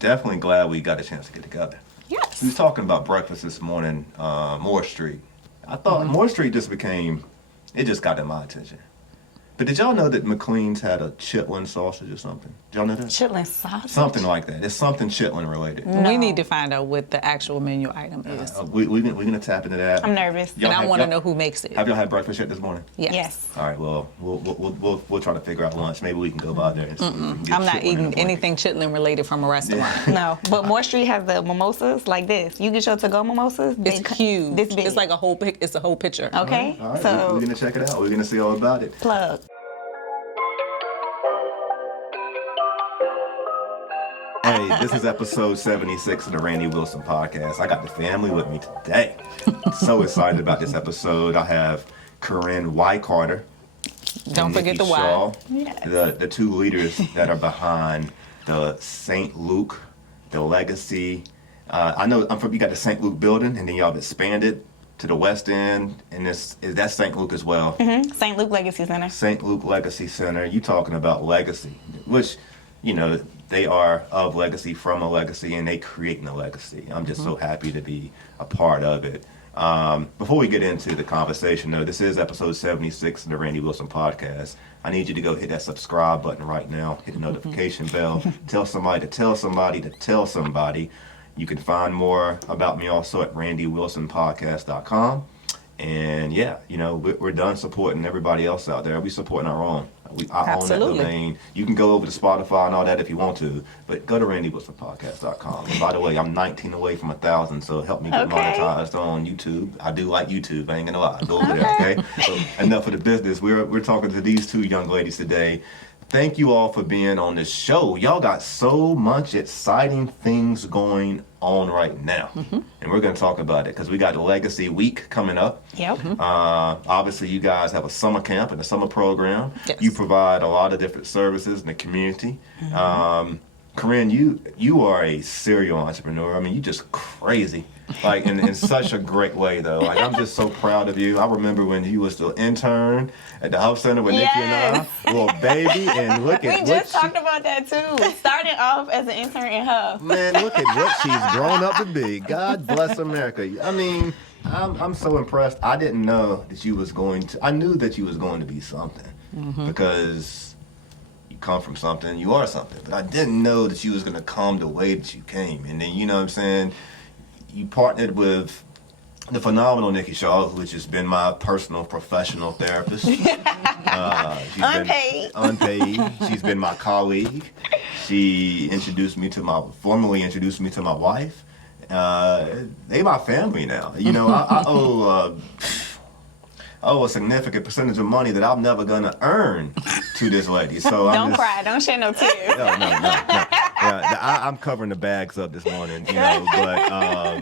definitely glad we got a chance to get together. Yes. We was talking about breakfast this morning, Moore Street. I thought Moore Street just got in my attention. But did y'all know that McLean's had a chitlin sausage or something? Did y'all know that? Chitlin sausage? Something like that. It's something chitlin related. No. We need to find out what the actual menu item is. We're going to tap into that. I'm nervous. And I want to know who makes it. Have y'all had breakfast yet this morning? Yes. All right, well, we'll try to figure out lunch. Maybe we can go by there and see. I'm not eating anything chitlin related from a restaurant. No, but Moore Street has the mimosas like this. You get your to-go mimosas. It's huge. This big. It's like a whole picture. Okay. All right, So we're going to check it out. We're going to see all about it. plug. Hey, this is episode 76 of the Randy Wilson podcast. I got the family with me today. So excited about this episode. I have Korinn Y. Carter. Don't and forget Nikki the Shaw, Y. Yes. the two leaders that are behind the St. Luke, the Legacy. I know you got the St. Luke building, and then y'all have expanded to the West End, and that's St. Luke as well. Mm-hmm. St. Luke Legacy Center. St. Luke Legacy Center. You talking about legacy, which, they are of legacy, from a legacy, and they creating a legacy. I'm just so happy to be a part of it. Before we get into the conversation, though, this is episode 76 of the Randy Wilson podcast. I need you to go hit that subscribe button right now. Hit the notification bell. Tell somebody to tell somebody to tell somebody. You can find more about me also at randywilsonpodcast.com. And yeah, we're done supporting everybody else out there. We supporting our own. I own that domain. You can go over to Spotify and all that if you want to, but go to randywilsonpodcast.com. And by the way, I'm 19 away from 1,000, so help me get monetized on YouTube. I do like YouTube. I ain't gonna lie. Go over there, okay? So enough of the business. We're talking to these two young ladies today. Thank you all for being on this show. Y'all got so much exciting things going on right now. And we're going to talk about it because we got the Legacy Week coming up. Yep. Obviously, you guys have a summer camp and a summer program. Yes. You provide a lot of different services in the community. Korinn, you are a serial entrepreneur. I mean, you just crazy. Like in such a great way, though. Like, I'm just so proud of you. I remember when you was the intern at the Health Center with Nikki and I, little baby, and look at We just talked about that too. Starting off as an intern in Huff. Man, look at what she's grown up to be. God bless America. I mean, I'm so impressed. I didn't know that you was going to. I knew that you was going to be something because you come from something. You are something. But I didn't know that you was going to come the way that you came. And then, you know what I'm saying, you partnered with the phenomenal Nikki Shaw, which has been my personal professional therapist. She's Unpaid. Unpaid. She's been my colleague. She formally introduced me to my wife. They my family now. I owe a significant percentage of money that I'm never gonna earn to this lady. So Don't cry. Don't shed no tears. No. Yeah, I'm covering the bags up this morning, but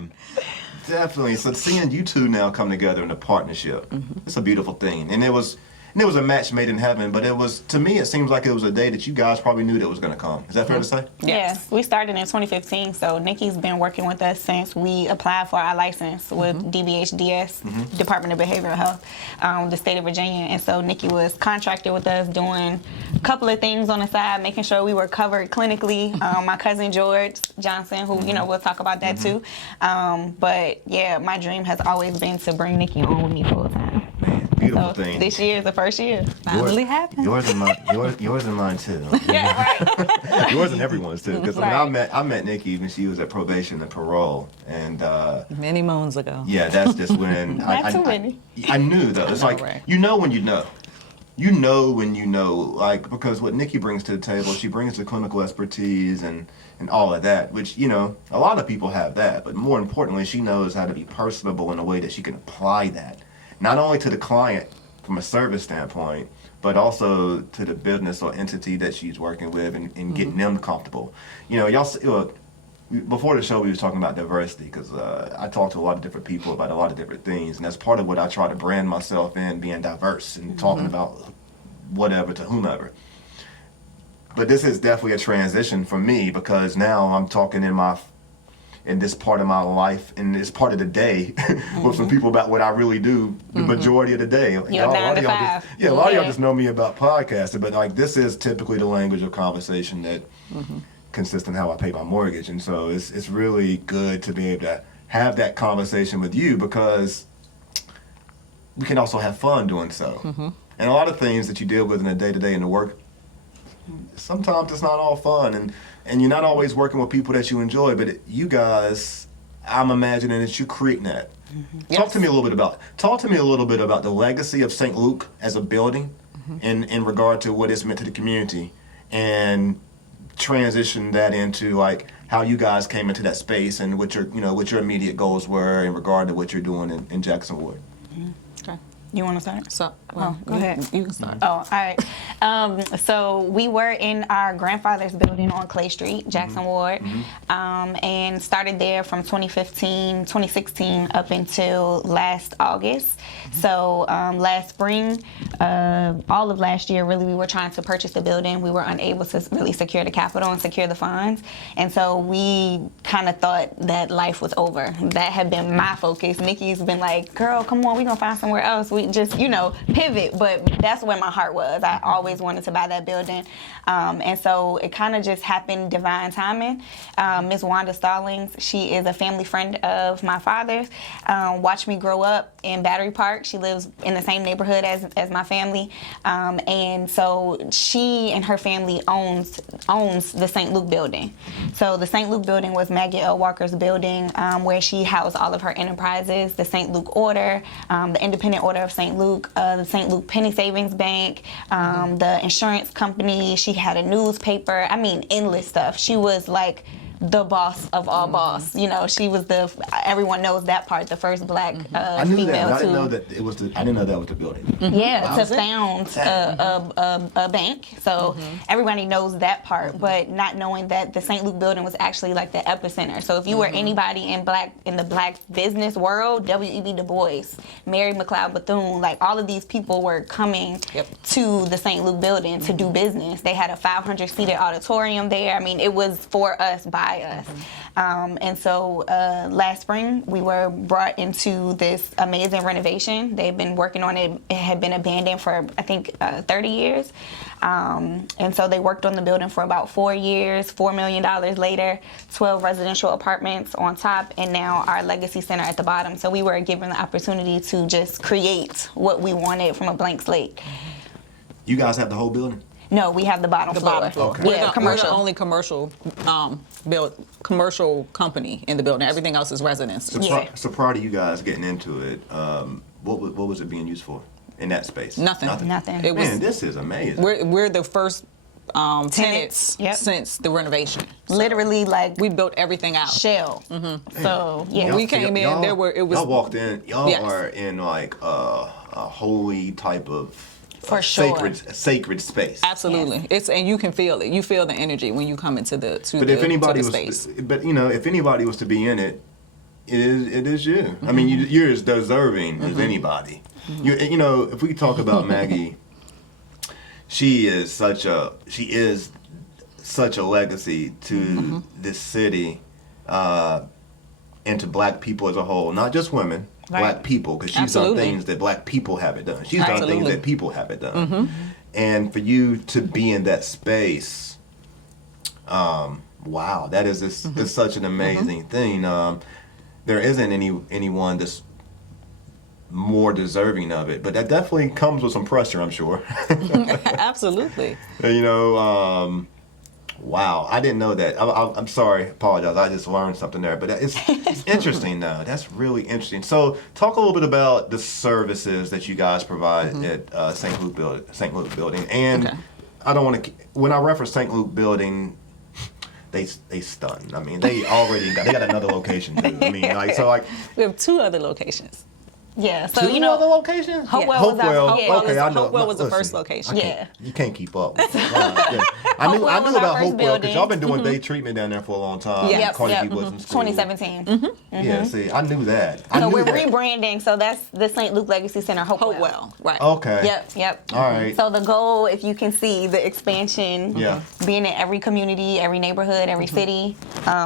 definitely. So seeing you two now come together in a partnership, it's a beautiful thing. And it was a match made in heaven, but to me, it seems like it was a day that you guys probably knew that was going to come. Is that fair to say? Yes. We started in 2015, so Nikki's been working with us since we applied for our license with DBHDS, Department of Behavioral Health, the state of Virginia. And so Nikki was contracted with us doing a couple of things on the side, making sure we were covered clinically. My cousin George Johnson, who, we'll talk about that too. But yeah, my dream has always been to bring Nikki on with me full time. Beautiful So thing. this year is the first year. Finally happened. Yours and mine too. Yeah, right. Yours and everyone's too. Because Right. when I met Nikki when she was at probation and parole, and Many moons ago. yeah, that's just when Not too many. I knew though. It's like Right. you know when you know. You know when you know, like, because what Nikki brings to the table, she brings the clinical expertise and all of that, which, a lot of people have that, but more importantly, she knows how to be personable in a way that she can apply that, not only to the client from a service standpoint, but also to the business or entity that she's working with and getting them comfortable. Before the show, we was talking about diversity because I talk to a lot of different people about a lot of different things, and that's part of what I try to brand myself in, being diverse and talking about whatever to whomever. But this is definitely a transition for me because now I'm talking in this part of my life, in this part of the day, with some people about what I really do the majority of the day. Like, Your 9 to 5. A lot of y'all just know me about podcasting, but like this is typically the language of conversation that consistent how I pay my mortgage. And so it's really good to be able to have that conversation with you, because we can also have fun doing so. And a lot of things that you deal with in the day-to-day in the work, sometimes it's not all fun, and you're not always working with people that you enjoy, but you guys, I'm imagining that you're creating that. Talk to me a little bit about the legacy of St. Luke as a building in regard to what it's meant to the community, and transition that into like how you guys came into that space and what your immediate goals were in regard to what you're doing in Jackson Ward. Okay. You want to start? So, Go ahead. You can start. Oh, all right. So we were in our grandfather's building on Clay Street, Jackson Ward, and started there from 2016 up until last August. So last spring, all of last year, really, we were trying to purchase the building. We were unable to really secure the capital and secure the funds. And so we kind of thought that life was over. That had been my focus. Nikki's been like, girl, come on, we're going to find somewhere else. We just, pivot. But that's where my heart was. I always wanted to buy that building. And so it kind of just happened, divine timing. Ms. Wanda Stallings, she is a family friend of my father's. Watched me grow up in Battery Park. She lives in the same neighborhood as my family. And so she and her family owns the St. Luke building. So the St. Luke building was Maggie L. Walker's building, where she housed all of her enterprises, the St. Luke Order, the Independent Order of St. Luke, the St. Luke Penny Savings Bank, the insurance company. She had a newspaper. I mean, endless stuff. She was like the boss of all boss. She was everyone knows that part, the first black I knew female that, but I didn't to. know that I didn't know that was the building. Yeah, to found a bank. So everybody knows that part, but not knowing that the St. Luke building was actually like the epicenter. So if you were anybody in the black business world, W.E.B. Du Bois, Mary McLeod Bethune, like all of these people were coming to the St. Luke building to do business. They had a 500-seated auditorium there. I mean, it was for us, by us. And so last spring, we were brought into this amazing renovation. They've been working on it. It had been abandoned for, I think, 30 years. And so they worked on the building for about 4 years, $4 million later, 12 residential apartments on top, and now our legacy center at the bottom. So we were given the opportunity to just create what we wanted from a blank slate. You guys have the whole building? No, we have the bottom floor. Okay. Yeah, We're commercial. the only commercial company in the building. Everything else is residence. So prior to you guys getting into it, what was it being used for in that space? Nothing. It was, Man, this is amazing. we're the first tenants Yep. since the renovation. So Literally, like, we built everything out. shell. So, yeah. We came in, y'all walked in, y'all Yes. are in like a holy type of For sure. sacred space. Absolutely. It's and you can feel it. You feel the energy when you come into the But if anybody was, space. if anybody was to be in it, it is you. I mean, you're as deserving as anybody. If we talk about Maggie, she is such a legacy to this city, and to black people as a whole, not just women. Right. Black people, because she's Absolutely. done things that black people haven't done. She's done things Absolutely. that people haven't done. And for you to be in that space, wow, that is it's such an amazing thing. There isn't anyone that's more deserving of it, but that definitely comes with some pressure, I'm sure. Absolutely. Wow, I didn't know that. I'm sorry, apologize. I just learned something there, but it's interesting though. That's really interesting. So, talk a little bit about the services that you guys provide at St. Luke Building. And I don't want to. When I reference St. Luke Building, they stun. I mean, they got another location too. I mean, We have 2 other locations. Yeah, so two other locations. Hopewell was our Okay, I know. Hopewell was the Listen, first location. You can't keep up. I knew was our about first Hopewell building. because y'all been doing day treatment down there for a long time. Yeah. Carnegie Woodson School. 2017. Yeah, see, I knew that. I So knew we're that. rebranding, so that's the St. Luke Legacy Center, Hopewell, right. Okay. Yep. All right. So the goal, if you can see, the expansion, Yeah. being in every community, every neighborhood, every city,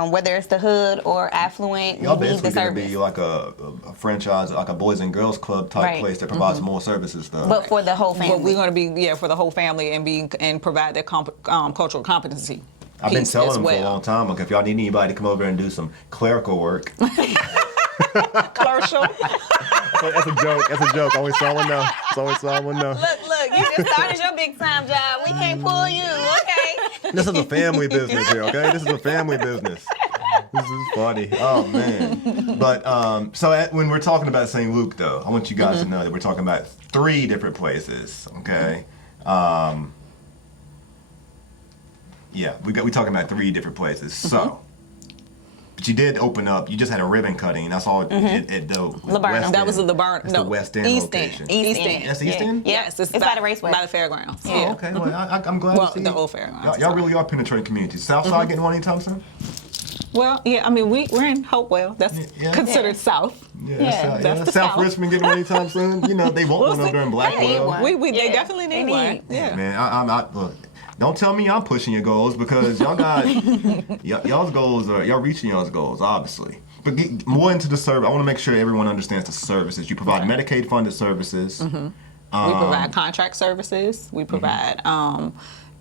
whether it's the hood or affluent, Y'all you need the basically gonna service. be like a franchise, like a Boys and Girls Club type Right. place that provides more services though. But for the whole family. But we're going to be for the whole family and provide that cultural competency. I've been piece telling as them for a well. long time, like, if y'all need anybody to come over and do some clerical work. Commercial. That's a joke. That's a joke. Always someone know. It's always someone know. Look, you just started your big time job. We can't pull you, okay? This is a family business here, okay? This is a family business. This is funny. Oh man! But when we're talking about St. Luke, though, I want you guys to know that we're talking about 3 different places. Okay. Yeah, we're talking about 3 different places. So, but you did open up. You just had a ribbon cutting. That's all at the Laburnum. West That was the End. Laburnum. That's No, the West End East location. End. East End. That's East End? Yeah. Yes, It's by the raceway. By the fairgrounds. Oh, Yeah. okay. Well, I'm glad Well, to see the it. old fairgrounds. Y'all really are penetrating communities. Southside getting one anytime soon? Well, yeah, I mean, we're in Hopewell. That's Yeah. considered south. Yeah, that's the South South. Richmond getting one anytime soon. You know, they want one over there in Blackwell. one. They Yeah, definitely they need need- one. Yeah, Yeah. man. I look. Don't tell me I'm pushing your goals because y'all got y'all's goals are y'all reaching y'all's goals obviously. But get more into the service. I want to make sure everyone understands the services you provide. Medicaid funded services. We provide contract services. We provide,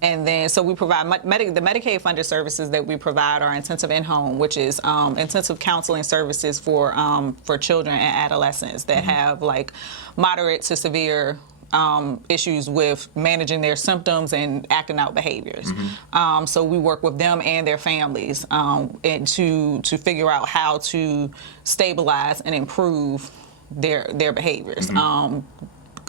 and then so we provide the Medicaid funded services that we provide are intensive in-home, which is intensive counseling services for children and adolescents that have like moderate to severe issues with managing their symptoms and acting out behaviors. So we work with them and their families and to figure out how to stabilize and improve their behaviors.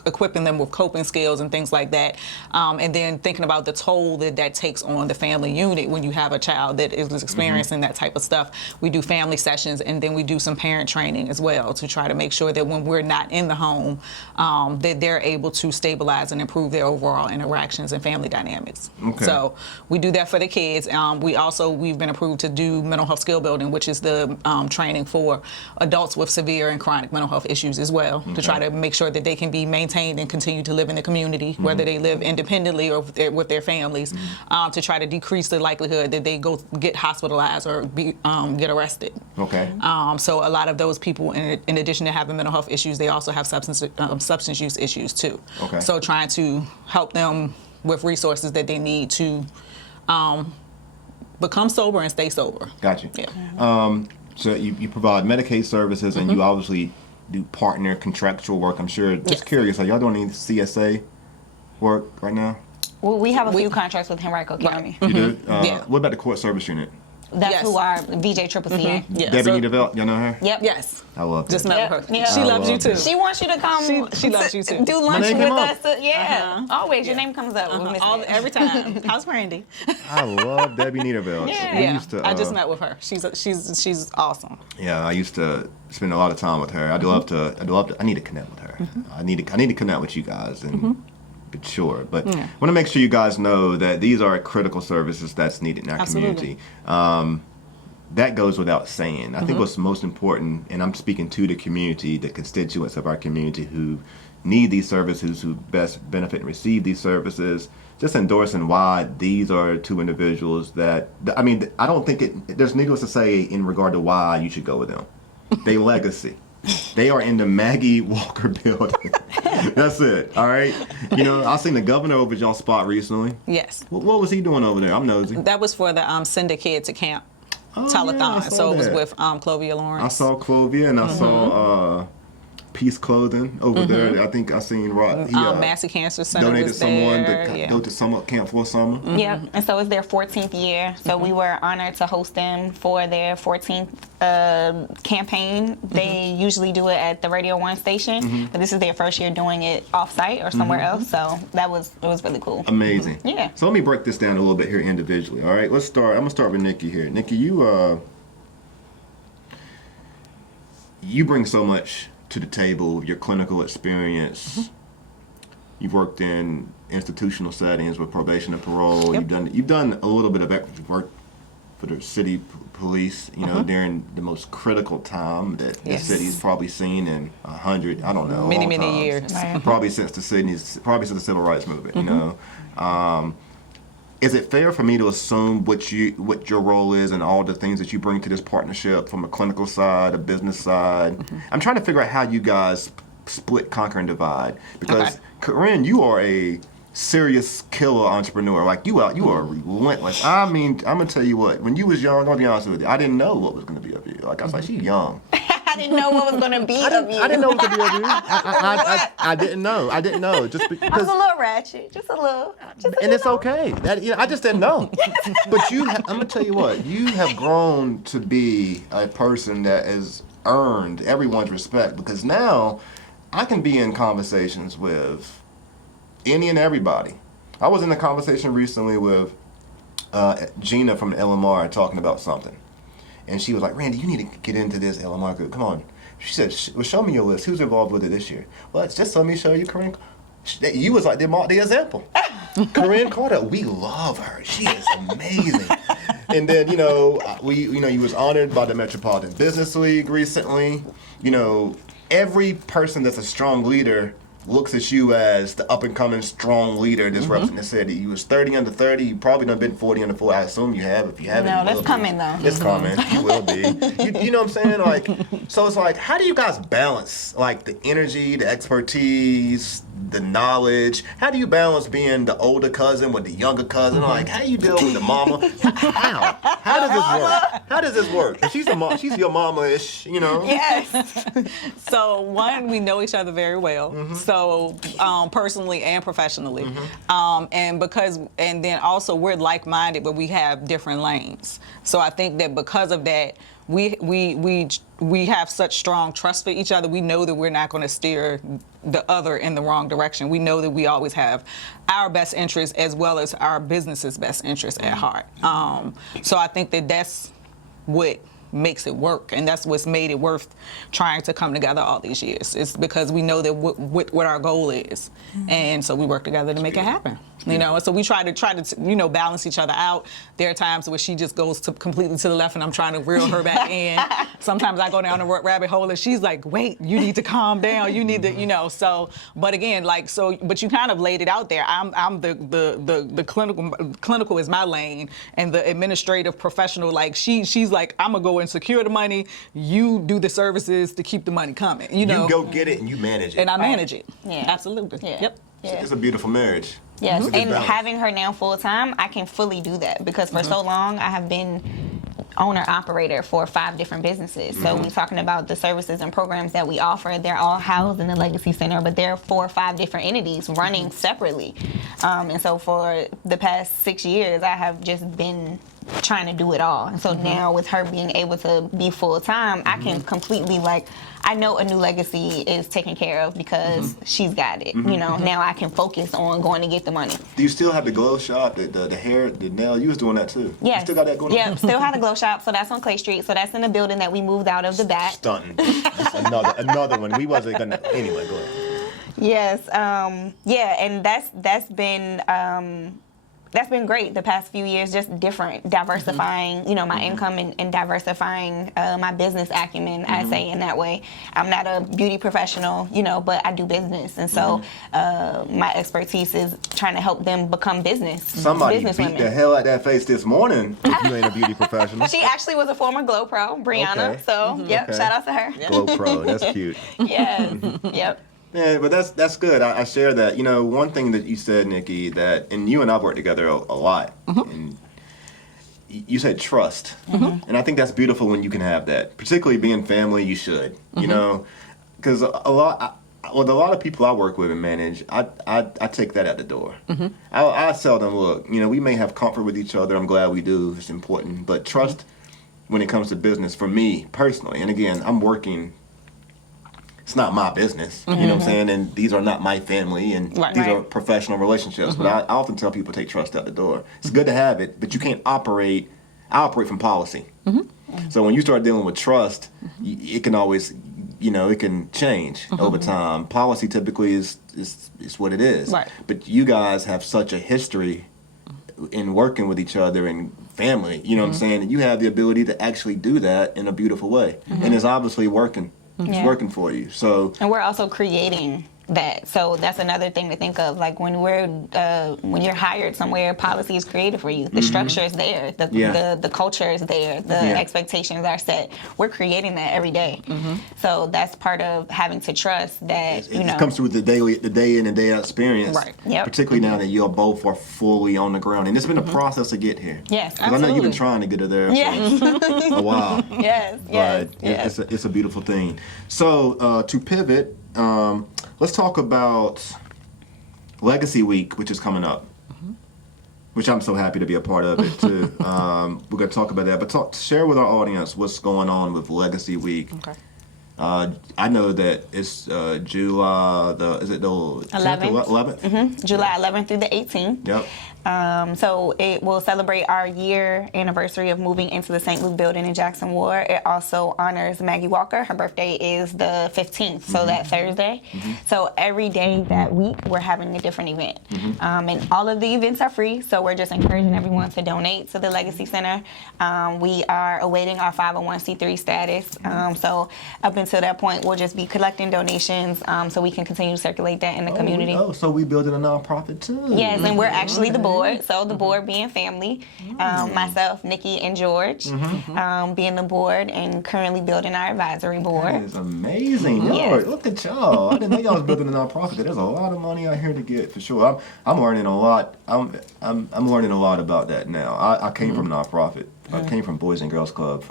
Equipping them with coping skills and things like that, and then thinking about the toll that takes on the family unit when you have a child that is experiencing that type of stuff. We do family sessions, and then we do some parent training as well to try to make sure that when we're not in the home, that they're able to stabilize and improve their overall interactions and family dynamics. Okay. So we do that for the kids. We've been approved to do mental health skill building, which is the training for adults with severe and chronic mental health issues as well, to try to make sure that they can be maintained and continue to live in the community, whether they live independently or with their families, to try to decrease the likelihood that they go get hospitalized or get arrested. Okay. So a lot of those people, in addition to having mental health issues, they also have substance use issues too. Okay. So trying to help them with resources that they need to become sober and stay sober. Got you. Yeah. So you provide Medicaid services, and you obviously do partner contractual work. I'm sure. Just Yes. curious, are y'all doing any CSA work right now? Well, we have a few contracts with Henrico County. You do? Yeah. What about the court service unit? That's Yes. who our VJ Triple C in. Yeah. Debbie so- Develop, y'all know her? Yep. Yes. I love Just that. met Yep. with her. Yeah. She I loves you love too. that. She wants you to come. She loves you too. Do lunch name with came us. up. Yeah. Always your name comes up. We miss that. Every time. How's Brandy? I love Debbie Niederveld. Yeah. We Yeah. used to, I just met with her. She's awesome. Yeah, I used to spend a lot of time with her. I'd love to. I need to connect with her. I need to connect with you guys, and but sure. But I want to make sure you guys know that these are critical services that's needed in our Absolutely. community. That goes without saying. I think what's most important, and I'm speaking to the community, the constituents of our community who need these services, who best benefit and receive these services, just endorsing why these are 2 individuals that, I mean, I don't think there's needless to say in regard to why you should go with them. They legacy. They are in the Maggie Walker building. That's it. All right. You know, I seen the governor over at y'all spot recently. Yes. What was he doing over there? I'm nosy. That was for the Send a Kid to Camp Oh, telethon. yeah, I saw So it was that. with Clovia Lawrence. I saw Clovia and I saw Peace Clothing over there. I think I seen Rob. He Massey Cancer Center donated was someone there. to Yeah. go to summer camp for summer. Yep, and so it's their 14th year. So we were honored to host them for their 14th campaign. They usually do it at the Radio 1 station, but this is their first year doing it off-site or somewhere else. So it was really cool. Amazing. Yeah. So let me break this down a little bit here individually. All right, let's start. I'm gonna start with Nikki here. Nikki, you bring so much to the table. Your clinical experience. You've worked in institutional settings with probation and parole. Yep. You've done a little bit of extra work for the city police. You know, during the most critical time that the Yes. city's probably seen in 100. I don't know. Many, long many times. years. Right. Probably since the civil rights movement. You know. Is it fair for me to assume what your role is and all the things that you bring to this partnership from a clinical side, a business side? I'm trying to figure out how you guys split, conquer, and divide. Because Okay. Korinn, you are a serious killer entrepreneur. Like you are relentless. I mean, I'm gonna tell you what. When you was young, I'm gonna be honest with you. I didn't know what was gonna be of you. Like I was like, she's young. I didn't know what was going to be of you. I didn't know what to be of you. I didn't know. I didn't know. Just I was because. a little ratchet, just a little. And it's okay. I just didn't know. But I'm gonna tell you what. You have grown to be a person that has earned everyone's respect, because now I can be in conversations with any and everybody. I was in a conversation recently with Gina from LMR talking about something. And she was like, Randy, you need to get into this LMR group. Come on. She said, well, show me your list. Who's involved with it this year? Well, just let me show you Korinn. You was like the example. Korinn Carter, we love her. She is amazing. And then, you was honored by the Metropolitan Business League recently. You know, every person that's a strong leader looks at you as the up-and-coming strong leader that's representing the city. You was 30 under 30. You probably done been 40 under 40. I assume you have. If you haven't, No, that's coming, though. It's coming. You will be. You know what I'm saying? Like, so it's like, how do you guys balance, like, the energy, the expertise, the knowledge? How do you balance being the older cousin with the younger cousin? Like, how do you deal with the mama? How? How does this work? How does this work? She's your mama-ish, you know? Yes. So one, we know each other very well. So personally and professionally, and then also we're like-minded, but we have different lanes. So I think that because of that, we have such strong trust for each other. We know that we're not going to steer the other in the wrong direction. We know that we always have our best interests as well as our business's best interests at heart. So I think that that's what makes it work, and that's what's made it worth trying to come together all these years. It's because we know that what our goal is, and so we work together to make it happen. You know, and so we try to balance each other out. There are times where she just goes completely to the left, and I'm trying to reel her back in. Sometimes I go down the rabbit hole, and she's like, "Wait, you need to calm down. You need to, So, but again, but you kind of laid it out there. I'm the clinical is my lane, and the administrative professional, like she's like, I'm gonna go and secure the money. You do the services to keep the money coming. You know, You go get it and you manage it. and I manage it. Yeah. Absolutely. Yeah. Yep. Yeah. It's a beautiful marriage. Yes, It's a good and balance. having her now full time, I can fully do that because for so long I have been owner operator for 5 different businesses. So we're talking about the services and programs that we offer. They're all housed in the Legacy Center, but there are 4 or 5 different entities running separately. And so for the past 6 years, I have just been trying to do it all. And so now with her being able to be full time, I can completely I know a new legacy is taken care of because she's got it. You know, now I can focus on going to get the money. Do you still have the glow shop, the hair, the nail? You was doing that too. Yes. You still got that going on? Yeah, still have the glow shop. So that's on Clay Street. So that's in the building that we moved out of the back. Stunting. Just another one. We wasn't gonna. Anyway, go ahead. Yes. Yeah, and that's been great the past few years, just different, diversifying, my income and diversifying my business acumen, I say in that way. I'm not a beauty professional, but I do business. And so my expertise is trying to help them become Somebody business beat women. the hell out that face this morning. If you ain't a beauty professional. She actually was a former Glow Pro, Brianna. Okay. So, yep, Okay. shout out to her. Glow Pro, that's cute. Yes, yep. Yeah, but that's good. I share that. One thing that you said, Nikki, and you and I've worked together a lot. And you said trust. And I think that's beautiful when you can have that. Particularly being family, you should. Because a lot of people I work with and manage, I take that at the door. I tell them, look, we may have comfort with each other. I'm glad we do. It's important. But trust when it comes to business, for me personally, and again, I'm working. It's not my business, you know what I'm saying? And these are not my family, and these are professional relationships. But I often tell people take trust out the door. It's good to have it, but you can't operate. I operate from policy. So when you start dealing with trust, it can always, it can change over time. Policy typically is what it is. Right. But you guys have such a history in working with each other and family, you know what I'm saying? And you have the ability to actually do that in a beautiful way. And it's obviously working. It's working for you. So, And we're also creating that. So that's another thing to think of. Like when you're hired somewhere, policy is created for you. The structure is there. The culture is there. The expectations are set. We're creating that every day. So that's part of having to trust that it comes through the day in and day out experience. Right. Yep. Particularly now that you both are fully on the ground, and it's been a process to get here. Yes, 'Cause I know you've been absolutely. trying to get her there Yes. for a while. Yes. Yes. But Yes. it's a beautiful thing. So to pivot, let's talk about Legacy Week, which is coming up, which I'm so happy to be a part of it too. We're going to talk about that, but share with our audience what's going on with Legacy Week. Okay. I know that it's July the 11th? July 11th through the 18th. Yep. So it will celebrate our year anniversary of moving into the St. Luke building in Jackson Ward. It also honors Maggie Walker. Her birthday is the 15th, so that Thursday. So every day that week, we're having a different event. And all of the events are free, so we're just encouraging everyone to donate to the Legacy Center. We are awaiting our 501c3 status. So up until that point, we'll just be collecting donations so we can continue to circulate that in the community. So we building a nonprofit too. Yes, and we're actually the board. So the board being family, myself, Nikki, and George being the board, and currently building our advisory That board. is amazing. Yes. Look at y'all. I didn't know y'all was building a nonprofit. There's a lot of money out here to get for sure. I'm learning a lot. I'm learning a lot about that now. I came from nonprofit. I came from Boys and Girls Club.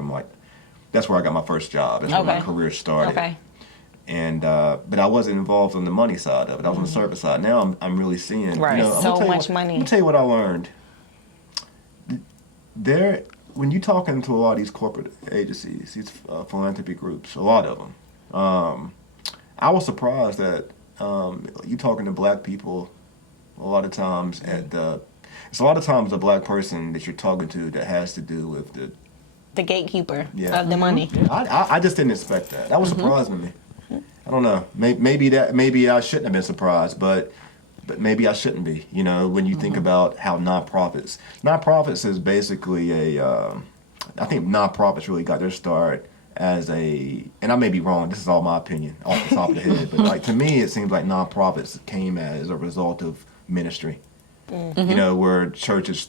That's where I got my first job. That's where my career started. Okay. And but I wasn't involved on the money side of it. I was on the service side. Now I'm really seeing. Right. I'm gonna So tell you much money. Let me tell you what I learned. When you're talking to a lot of these corporate agencies, these philanthropy groups, a lot of them, I was surprised that you talking to black people. A lot of times it's a lot of times a black person that you're talking to that has to do with The gatekeeper Yeah. of the money. I just didn't expect that. That was surprising to me. I don't know. Maybe I shouldn't have been surprised, but maybe I shouldn't be. You know, when you think about how nonprofits is basically I think nonprofits really got their start as and I may be wrong. This is all my opinion off the top of the head, but like to me, it seems like nonprofits came as a result of ministry. You know, where churches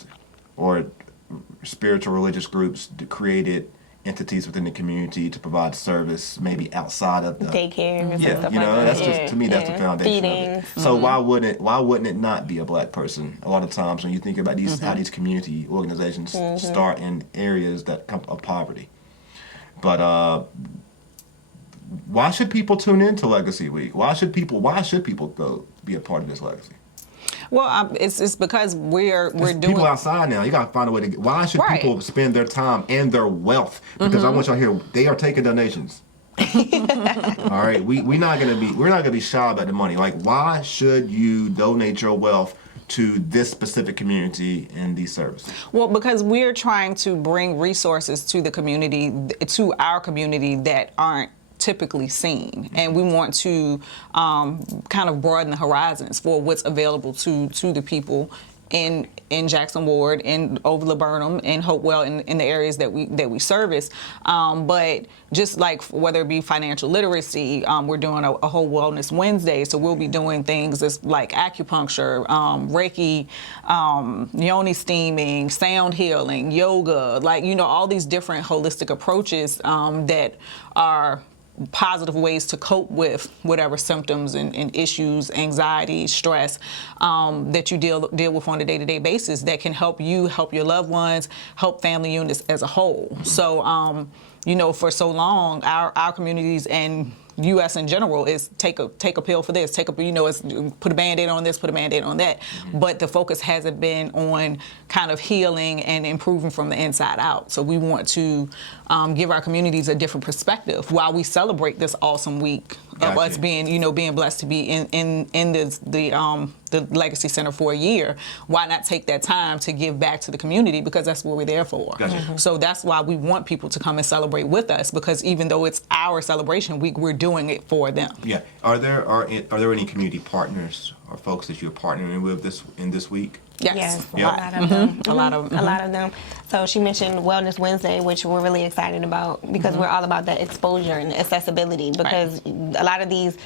or spiritual religious groups created entities within the community to provide service, maybe outside of the Daycare and yeah, stuff you know, like that's that. just to me that's the foundation of Feedings. it. So why wouldn't it not be a black person? A lot of times when you think about how these community organizations start in areas that come of poverty. But why should people tune into Legacy Week? Why should people go be a part of this legacy? Well, it's because we're doing People outside now. You got to find a way to get. Why should Right. people spend their time and their wealth? Because I want y'all to hear they are taking donations. All right, we're not gonna be shy about the money. Like, why should you donate your wealth to this specific community and these services? Well, because we're trying to bring resources to the community, to our community that aren't typically seen, and we want to kind of broaden the horizons for what's available to the people in Jackson Ward, in over Laburnum, in Hopewell, in the areas that we service. But just like whether it be financial literacy, we're doing a whole Wellness Wednesday, so we'll be doing things that's like acupuncture, Reiki, yoni steaming, sound healing, yoga, like, you know, all these different holistic approaches that are positive ways to cope with whatever symptoms and issues, anxiety, stress that you deal with on a day-to-day basis that can help you, help your loved ones, help family units as a whole. So, you know, for so long, our communities and U.S. in general is take a pill for this, it's put a Band-Aid on this, put a Band-Aid on that. But the focus hasn't been on kind of healing and improving from the inside out. So we want to give our communities a different perspective while we celebrate this awesome week of us being blessed to be in the Legacy Center for a year. Why not take that time to give back to the community, because that's what we're there for. Gotcha. So that's why we want people to come and celebrate with us, because even though it's our celebration week, we're doing it for them. Yeah. Are there any community partners or folks that you're partnering with this week? Yes. A Yep. lot of them. A lot of A lot of them. So she mentioned Wellness Wednesday, which we're really excited about because we're all about that exposure and accessibility because a lot of these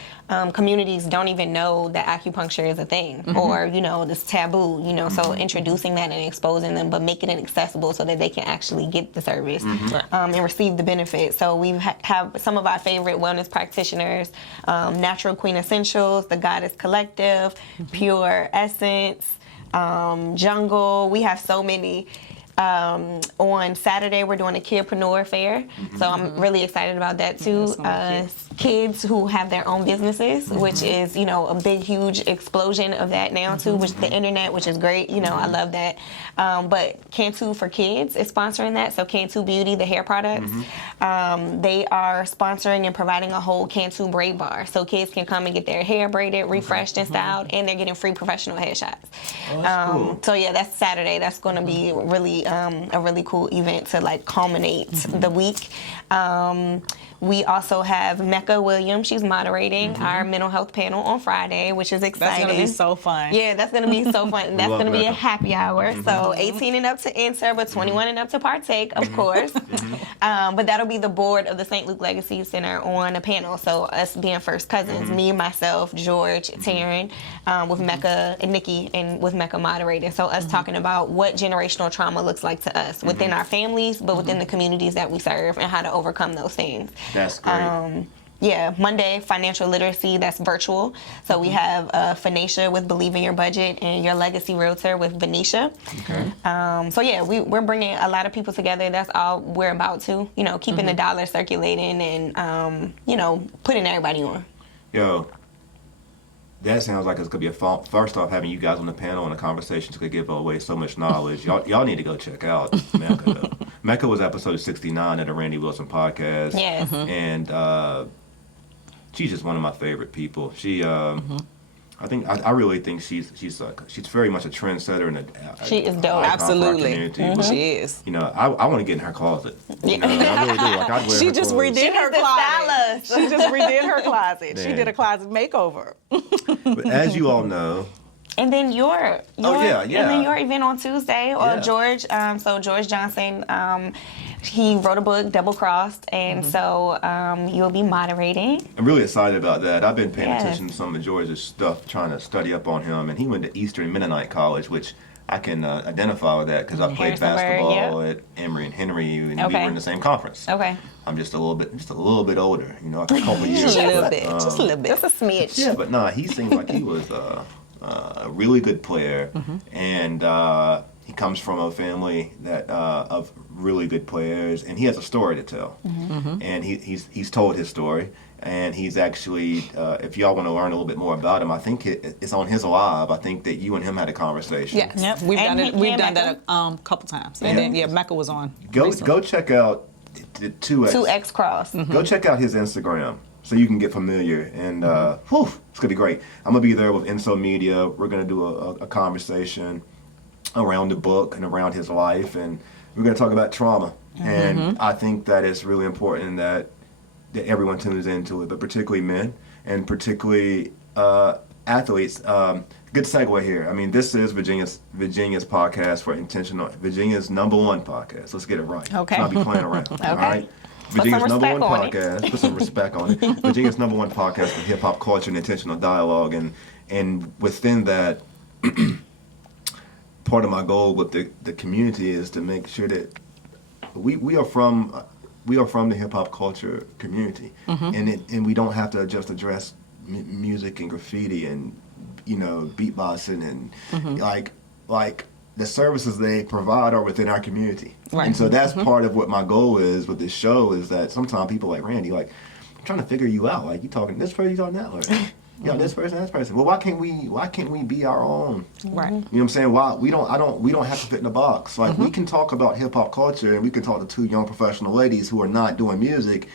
communities don't even know that acupuncture is a thing or, this taboo, so introducing that and exposing them, but making it accessible so that they can actually get the service and receive the benefit. So we have some of our favorite wellness practitioners, Natural Queen Essentials, The Goddess Collective, Pure Essence, Jungle. We have so many. On Saturday, we're doing a Kidpreneur Fair, so I'm really excited about that too. Kids who have their own businesses, which is, a big, huge explosion of that now too, which the internet, which is great. I love that. But Cantu for Kids is sponsoring that. So Cantu Beauty, the hair products, they are sponsoring and providing a whole Cantu braid bar, so kids can come and get their hair braided, refreshed, and styled, and they're getting free professional headshots. Oh, that's cool. So yeah, that's Saturday. That's going to be really a really cool event to culminate the week. We also have Mecca Williams. She's moderating our mental health panel on Friday, which is exciting. That's going to be so fun. Yeah, that's going to be so fun. That's going to be a Mecca. happy hour. So 18 and up to enter, but 21 and up to partake, of course. But that'll be the board of the St. Luke Legacy Center on a panel. So us being first cousins, me, myself, George, Taryn, with Mecca and Nikki, and with Mecca moderating. So us talking about what generational trauma looks like to us within our families, but within the communities that we serve, and how to overcome those things. That's great. Yeah, Monday, financial literacy, that's virtual. So we have Phoenicia with Believe in Your Budget and Your Legacy Realtor with Venetia. Okay. So yeah, we're bringing a lot of people together. That's all we're about to, keeping the dollar circulating and, putting everybody on. Yo, that sounds like it's going to be a fun. First off, having you guys on the panel and the conversations could give away so much knowledge. Y'all need to go check out Mecca, though. Mecca was episode 69 of the Randy Wilson podcast. Yes. And she's just one of my favorite people. She, I really think she's very much a trendsetter and She is dope. Absolutely. She is. I want to get in her closet. I really do. I'd wear She her just clothes. redid her the closet. stylist. She just redid her closet. She Man. did a closet makeover. But as you all know, And then your yeah. And then your event on Tuesday, or Yeah. George. So George Johnson, he wrote a book, Double Crossed, and so you'll be moderating. I'm really excited about that. I've been paying Yes. attention to some of George's stuff, trying to study up on him. And he went to Eastern Mennonite College, which I can identify with that because I played Harrisonburg, basketball at Emory and Henry, and we Okay. were in the same conference. Okay. I'm just a little bit older, like a couple years. Just a little but, bit. Just a little bit. Just a smidge. Yeah, but nah, he seems like he was a really good player, and he comes from a family that of really good players, and he has a story to tell. And he's told his story, and he's actually, if y'all want to learn a little bit more about him, I think it's on his live. I think that you and him had a conversation. Yes. Yep. We've And done it. he- We've and done Mecca. that a couple times. And then Mecca was on. Go check out the 2X. 2X Cross. Go check out his Instagram so you can get familiar, and it's gonna be great. I'm gonna be there with Inso Media. We're gonna do a conversation around the book and around his life, and we're gonna talk about trauma. And I think that it's really important that everyone tunes into it, but particularly men and particularly athletes. Good segue here. I mean, this is Virginia's podcast for intentional. Virginia's #1 podcast. Let's get it right. Okay. Let's not be playing around. All right. Virginia's some #1 respect on it. podcast. Put some respect on it. Virginia's #1 podcast for hip hop culture and intentional dialogue, and within that, part of my goal with the community is to make sure that we are from the hip hop culture community, and we don't have to just address music and graffiti and beatboxing and like the services they provide are within our community. Right. And so that's part of what my goal is with this show, is that sometimes people like Randy, like, I'm trying to figure you out. Like, you talking this person, you talking that person. This person. Well, why can't we be our own? Right. You know what I'm saying? Why we don't have to fit in a box. Like, we can talk about hip hop culture, and we can talk to two young professional ladies who are not doing music,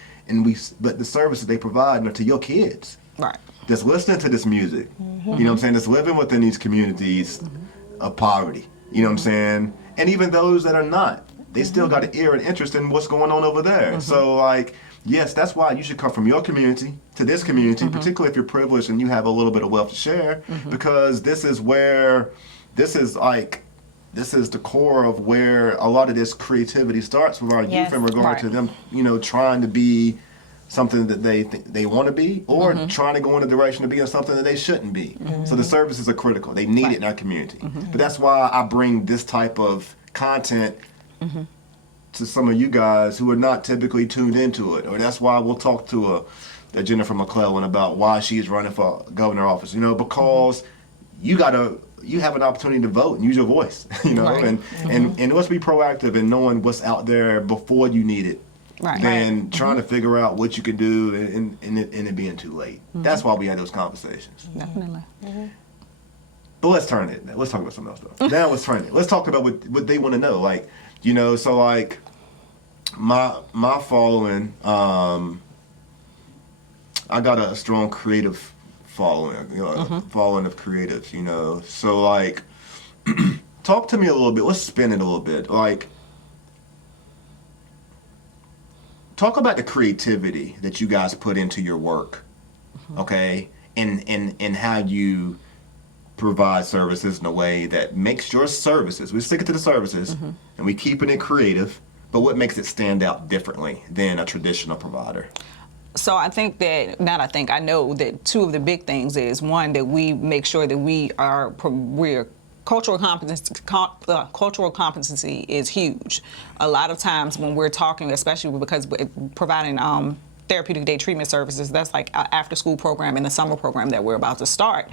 but the services they provide are to your kids. Right. That's listening to this music. You know what I'm saying? That's living within these communities of poverty. You know what I'm saying? And even those that are not, they still got an ear and interest in what's going on over there. So, like, yes, that's why you should come from your community to this community, particularly if you're privileged and you have a little bit of wealth to share, because this is where this is the core of where a lot of this creativity starts with our Yes, youth in regard to them, trying to be something that they think they want to be, or trying to go in a direction of being something that they shouldn't be. So the services are critical. They need it in our community. But that's why I bring this type of content to some of you guys who are not typically tuned into it. Or that's why we'll talk to a Jennifer McClellan about why she's running for governor office. Because you have an opportunity to vote and use your voice. Right. And let's be proactive in knowing what's out there before you need it. Right. Than trying to figure out what you can do and it being too late. That's why we had those conversations. Definitely. But let's turn it. Let's talk about something else though. Now let's turn it. Let's talk about what they want to know. So like my following, I got a strong creative following, following of creatives, So like, talk to me a little bit. Let's spin it a little bit. Like, talk about the creativity that you guys put into your work, okay? And how you provide services in a way that makes your services, we're sticking to the services, and we keeping it creative, but what makes it stand out differently than a traditional provider? So I think that, I know that two of the big things is, one, that we make sure that we're cultural competency is huge. A lot of times when we're talking, especially because we're providing therapeutic day treatment services, that's like an after-school program and the summer program that we're about to start.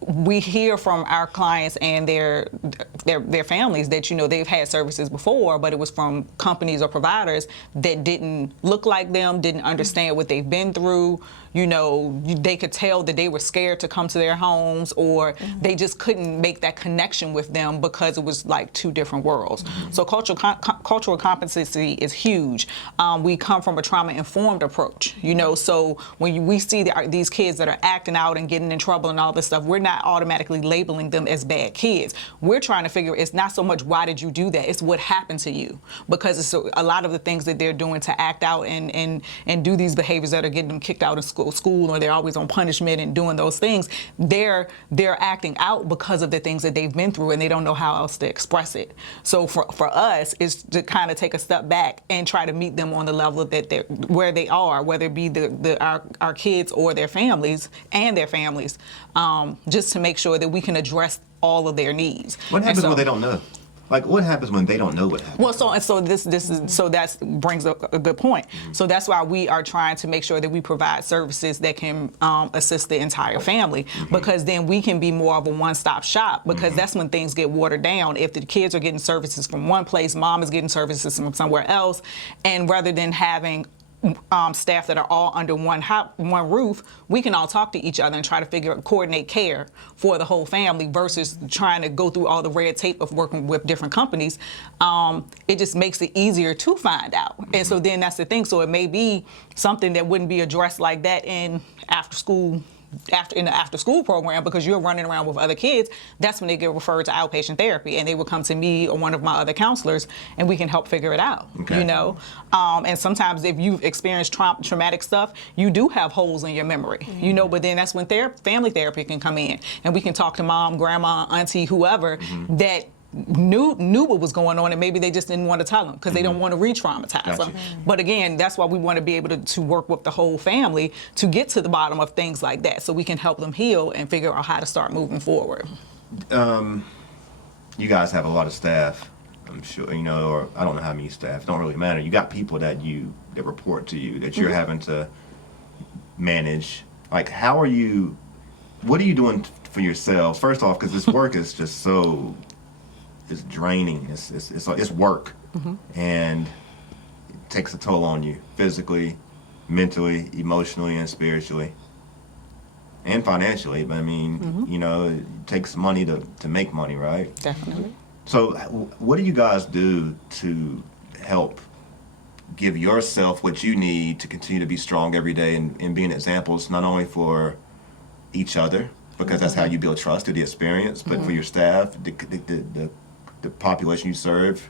We hear from our clients and their families that they've had services before, but it was from companies or providers that didn't look like them, didn't understand what they've been through. They could tell that they were scared to come to their homes, or they just couldn't make that connection with them because it was like two different worlds. So cultural competency is huge. We come from a trauma-informed approach, so when we see these kids that are acting out and getting in trouble and all this stuff, we're not automatically labeling them as bad kids. We're trying to figure, it's not so much why did you do that, it's what happened to you. Because it's a lot of the things that they're doing to act out and do these behaviors that are getting them kicked out of school, or they're always on punishment and doing those things, they're acting out because of the things that they've been through, and they don't know how else to express it. So for us, is to kind of take a step back and try to meet them on the level that where they are, whether it be our kids or their families, just to make sure that we can address all of their needs. What happens when they don't know? Like, what happens when they don't know what happened? Well, so that brings up a good point. So that's why we are trying to make sure that we provide services that can assist the entire family, because then we can be more of a one-stop shop, because that's when things get watered down. If the kids are getting services from one place, mom is getting services from somewhere else, and rather than having staff that are all under one roof, we can all talk to each other and try to coordinate care for the whole family versus trying to go through all the red tape of working with different companies. It just makes it easier to find out. And so then that's the thing. So it may be something that wouldn't be addressed like that in the after-school program, because you're running around with other kids. That's when they get referred to outpatient therapy, and they will come to me or one of my other counselors, and we can help figure it out. Okay. And sometimes if you've experienced traumatic stuff, you do have holes in your memory, but then that's when family therapy can come in, and we can talk to mom, grandma, auntie, whoever that knew what was going on, and maybe they just didn't want to tell them because they don't want to re-traumatize them. But again, that's why we want to be able to work with the whole family to get to the bottom of things like that, so we can help them heal and figure out how to start moving forward. You guys have a lot of staff, I'm sure, or I don't know how many staff, it don't really matter. You got people that report to you, that you're having to manage. Like, what are you doing for yourselves? First off, because this work is just so, it's draining. It's work, and it takes a toll on you physically, mentally, emotionally, and spiritually, and financially. But I mean, it takes money to make money, right? Definitely. So, what do you guys do to help give yourself what you need to continue to be strong every day and being examples not only for each other, because that's how you build trust through the experience, but for your staff, the population you serve?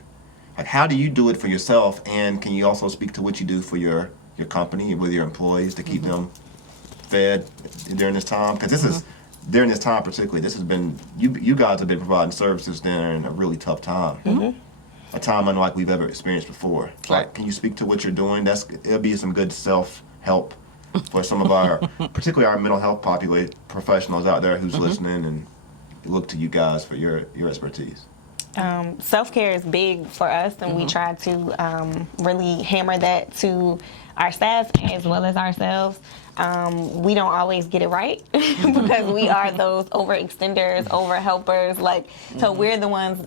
Like, how do you do it for yourself, and can you also speak to what you do for your company with your employees to keep them fed during this time? Because during this time particularly, this has been, you guys have been providing services during a really tough time. A time unlike we've ever experienced before. Right. Can you speak to what you're doing? It'll be some good self-help for some of our, particularly our mental health professionals out there who's listening and look to you guys for your expertise. Self-care is big for us, and we try to really hammer that to our staff as well as ourselves. We don't always get it right because we are those overextenders, overhelpers. So we're the ones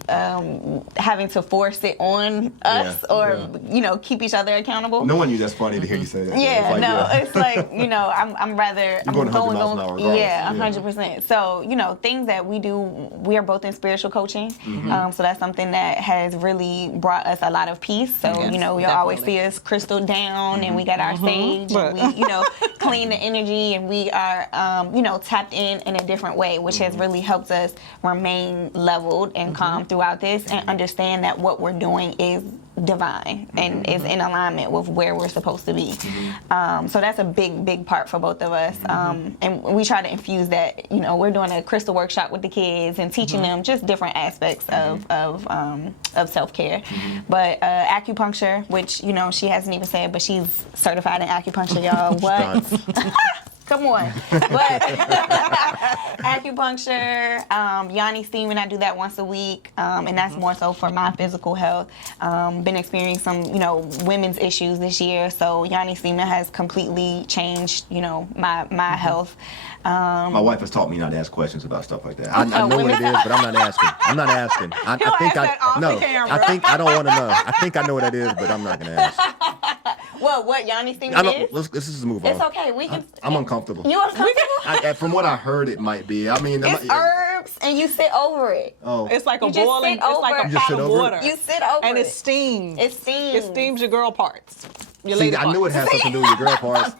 having to force it on us, keep each other accountable. Knowing you, that's funny to hear you say that. It's like I'm rather You're going 100 miles an hour regardless. Yeah, 100%. So things that we do, we are both in spiritual coaching. So that's something that has really brought us a lot of peace. So you'll always see us crystal down, and we got our sage, and we clean the energy, and we are tapped in a different way, which has really helped us remain leveled and calm throughout this, and understand that what we're doing is divine and is in alignment with where we're supposed to be. So that's a big part for both of us, and we try to infuse that. We're doing a crystal workshop with the kids and teaching them just different aspects of self-care. But acupuncture, which she hasn't even said, but she's certified in acupuncture, y'all. What? Come on. But acupuncture, yoni steaming, I do that once a week, and that's more so for my physical health. Been experiencing some, women's issues this year, so yoni steaming has completely changed, my health. My wife has taught me not to ask questions about stuff like that. I know what it is, but I'm not asking. I think I don't want to know. I think I know what it is, but I'm not going to ask. Well, what yoni steaming is? Let's just move on. It's okay. We can. I'm uncomfortable. You uncomfortable? From what I heard, it might be. I mean, it's herbs, and you sit over it. Oh, It's like a You just boiling. sit It's like over a it. pot sit of over it? water. You sit over and it. it steams. It steams. It steams your girl parts. Your See, lady I parts. knew it had something to do with your girl parts.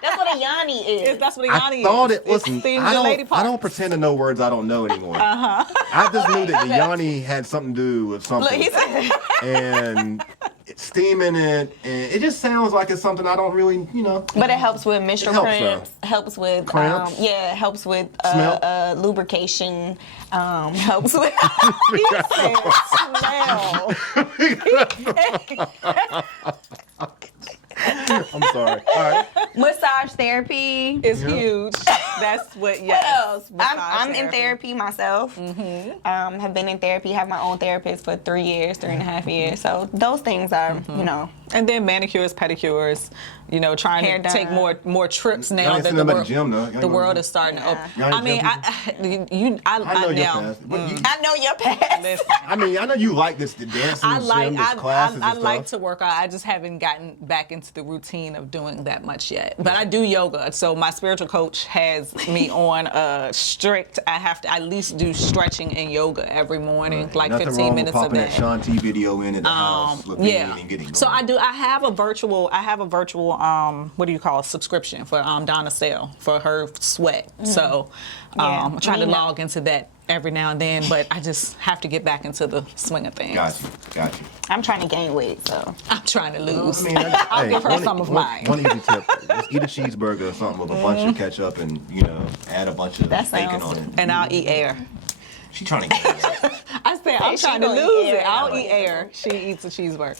That's what a yoni is. That's what a yoni I is. thought it was. steams your lady I parts. don't pretend to know words I don't know anymore. I just knew that the yoni had something to do with Look, something. he said. And it's steaming it, and it just sounds like it's something I don't really, But it helps with menstrual helps, cramps. Helps with Cramps? helps with Smell? lubrication. Helps with I'm sorry. All right. massage therapy. It's huge. That's what. What Yes. else? Massage I'm in therapy myself. Have been in therapy. Have my own therapist for 3 years, 3.5 years. So those things are, And then manicures, pedicures. Trying Hair to take done. more trips Y'all now ain't that seen the them at the world, gym, though. Y'all the ain't world gonna- is starting to open. Y'all I ain't mean, gym I know your now. past. But I know your past. Listen, I mean, I know you like this, the dancing, I like gym, this classes I and like stuff. to work out. I just haven't gotten back into the routine of doing that much yet. But I do yoga. So my spiritual coach has me on a strict. I have to at least do stretching and yoga every morning, like Nothing 15 wrong minutes with of popping that. that Sean T video in at the house, looking Yeah. and getting So going. I have a virtual what do you call it, subscription for Donna Sale for her sweat. So Yeah, I try to we know. log into that every now and then, but I just have to get back into the swing of things. Got you. I'm trying to gain weight, so. I'm trying to lose. I mean, I'll give her some of mine. One easy tip: just eat a cheeseburger or something with a bunch of ketchup and add a bunch of That bacon sounds- on it. And I'll eat air. She trying to get it. I said I'm she trying to gonna eat lose air. it. I'll I eat air. She eats a cheeseburger.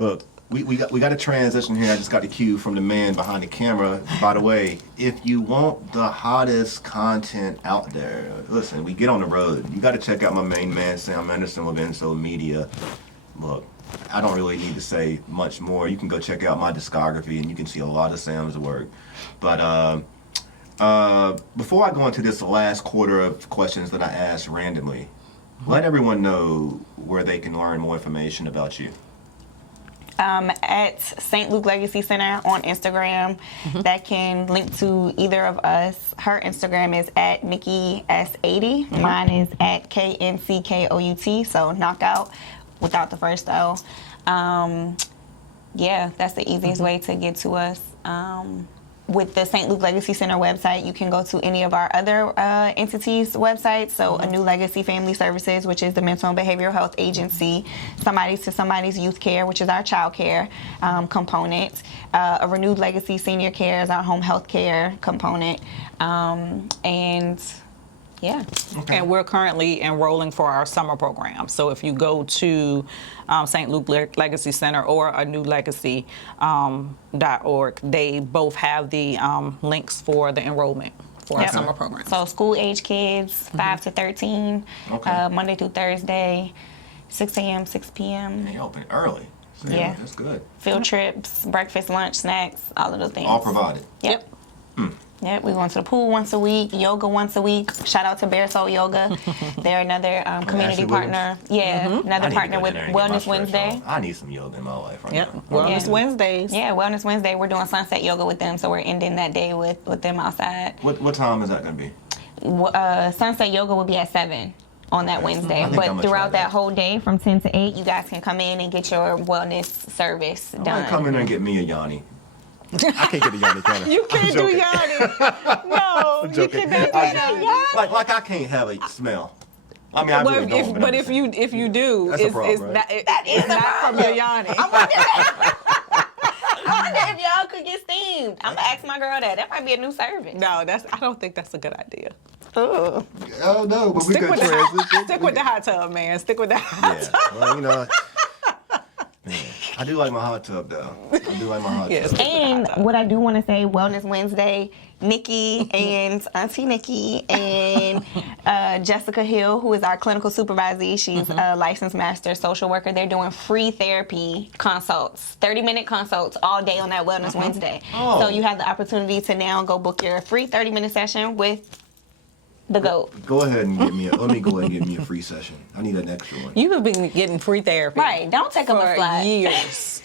Look, we got a transition here. I just got the cue from the man behind the camera. By the way, if you want the hottest content out there, listen, we get on the road. You got to check out my main man, Sam Anderson with Enso Media. Look, I don't really need to say much more. You can go check out my discography and you can see a lot of Sam's work. But before I go into this last quarter of questions that I asked randomly, let everyone know where they can learn more information about you. At St. Luke Legacy Center on Instagram. That can link to either of us. Her Instagram is at Nikki S80. Mine is at KNCKOUT. So knockout without the first O. Yeah, that's the easiest way to get to us. with the St. Luke Legacy Center website, you can go to any of our other entities' websites. So A New Legacy Family Services, which is the mental and behavioral health agency, Somebody's to Somebody's Youth Care, which is our child care component, A Renewed Legacy Senior Care is our home health care component, and yeah. Okay. And we're currently enrolling for our summer program. So if you go to St. Luke Legacy Center or a new legacy.org, they both have the links for the enrollment for our summer program. So school age kids, 5 to 13, Monday through Thursday, 6 a.m., 6 p.m. They open early. So Yeah. That's good. Field trips, breakfast, lunch, snacks, all of those things. All provided. Yep. Yep, we going to the pool once a week, yoga once a week. Shout out to Bear Soul Yoga. They're another community Ashley partner. Yeah, I another need to partner go with down there and get my Wellness stretch Wednesday. on. I need some yoga in my life right Yep. now. Wellness Yeah. Wednesdays. Yeah, Wellness Wednesday. We're doing sunset yoga with them, so we're ending that day with them outside. What time is that going to be? Sunset yoga will be at 7 on that Wednesday. I think I'm But gonna try throughout that that. whole day from 10 to 8, you guys can come in and get your wellness service I might done. come in there and get me a Yanni. I can't get a Yanni, can I? You can't do joking. Yanni. No, you joking. cannot do Yanni. Like I can't have a smell. I mean, I really don't. But if you do, That's a it's problem, right? not, it's not from your Yanni. I wonder if y'all could get steamed. I'm gonna ask my girl that. That might be a new service. No, I don't think that's a good idea. Ooh. Oh no, but we Stick could with the transition. stick with the hot tub, man. Stick with the hot Yeah. tub. Well, you know, Man, I do like my hot tub though. I do like my hot Yes. tub. And what I do want to say, Wellness Wednesday, Nikki and Auntie Nikki and Jessica Hill, who is our clinical supervisee, she's a licensed master social worker. They're doing free therapy consults, 30-minute consults all day on that Wellness Wednesday. Oh. So you have the opportunity to now go book your free 30-minute session with the GOAT. Go ahead and let me go ahead and give me a free session. I need an extra one. You have been getting free therapy Right, don't take them a for slide. years.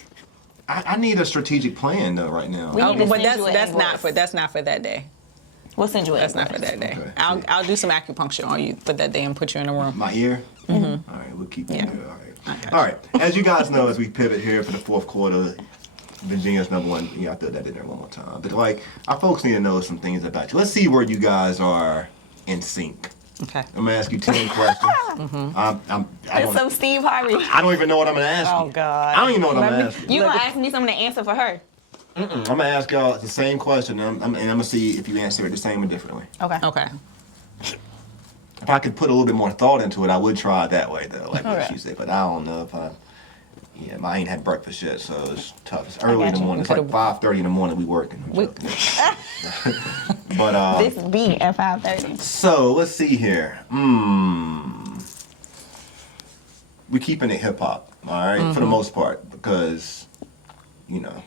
I need a strategic plan though right now. We need to But send you an that's invoice. not for that day. We'll send you an That's not for invoice. that day. Okay. I'll do some acupuncture on you for that day and put you in a room. My ear? All right, we'll keep it Yeah. there. All right. All right. As you guys know, as we pivot here for the fourth quarter, Virginia's #1. Yeah, I threw that in there one more time. But like, our folks need to know some things about you. Let's see where you guys are in sync. Okay. I'm gonna ask you 10 questions. I It's some Steve Harvey. don't even know what I'm gonna ask you. Oh God. I don't even know what I'm gonna ask you. You gonna ask me something to answer for her. I'm gonna ask y'all the same question, and I'm gonna see if you answer it the same or differently. Okay. Okay. If I could put a little bit more thought into it, I would try it that way, though, like what Okay. she said. But I don't know if I. Yeah, I ain't had breakfast yet, so it's tough. It's early in the got you. morning. It's like 5:30 in the morning. We working. I'm joking. But This be at 5:30. so let's see here. We're keeping it hip hop, all right, for the most part, because you know,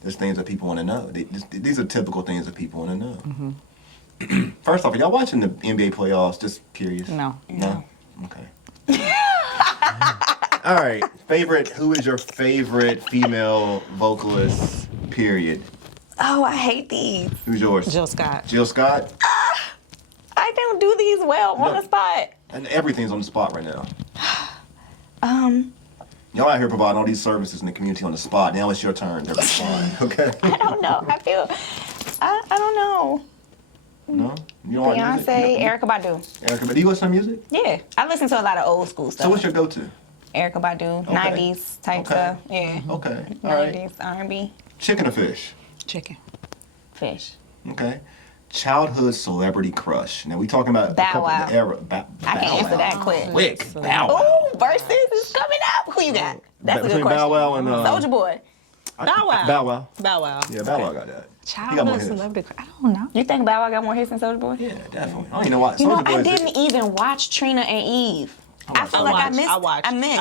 there's things that people want to know. These are typical things that people want to know. First off, are y'all watching the NBA playoffs? Just curious. No. No. Okay. All right. Who is your favorite female vocalist? Period. Oh, I hate these. Who's yours? Jill Scott. Jill Scott. I don't do these well on No. the spot. And everything's on the spot right now. Um, Y'all out here providing all these services in the community on the spot. Now it's your turn to respond. Okay. I don't know. I don't know. No. You don't like music? Beyonce, You- Erykah Badu. Erykah, but do you listen to music? Yeah, I listen to a lot of old school stuff. So what's your go-to? Erykah Badu, 90s type Okay. stuff. Yeah. Okay. All right. 90s R&B. Chicken or fish? Chicken. Fish. Okay. Childhood celebrity crush. Now we talking about Bow a couple Wow. of the era. I can answer that quick. Quick. Bow Wow. Oh, versus is coming up. Who you got? That's a good Between question. Bow Wow and Soldier Boy. Bow Wow. Bow Wow. Bow Wow. Yeah, Bow Wow got that. He got more Childhood hits. celebrity. I don't know. You think Bow Wow got more hits than Soldier Boy? Yeah, definitely. I don't even know why. You know, Soulja Boy I is- didn't even watch Trina and Eve. I feel like I missed. I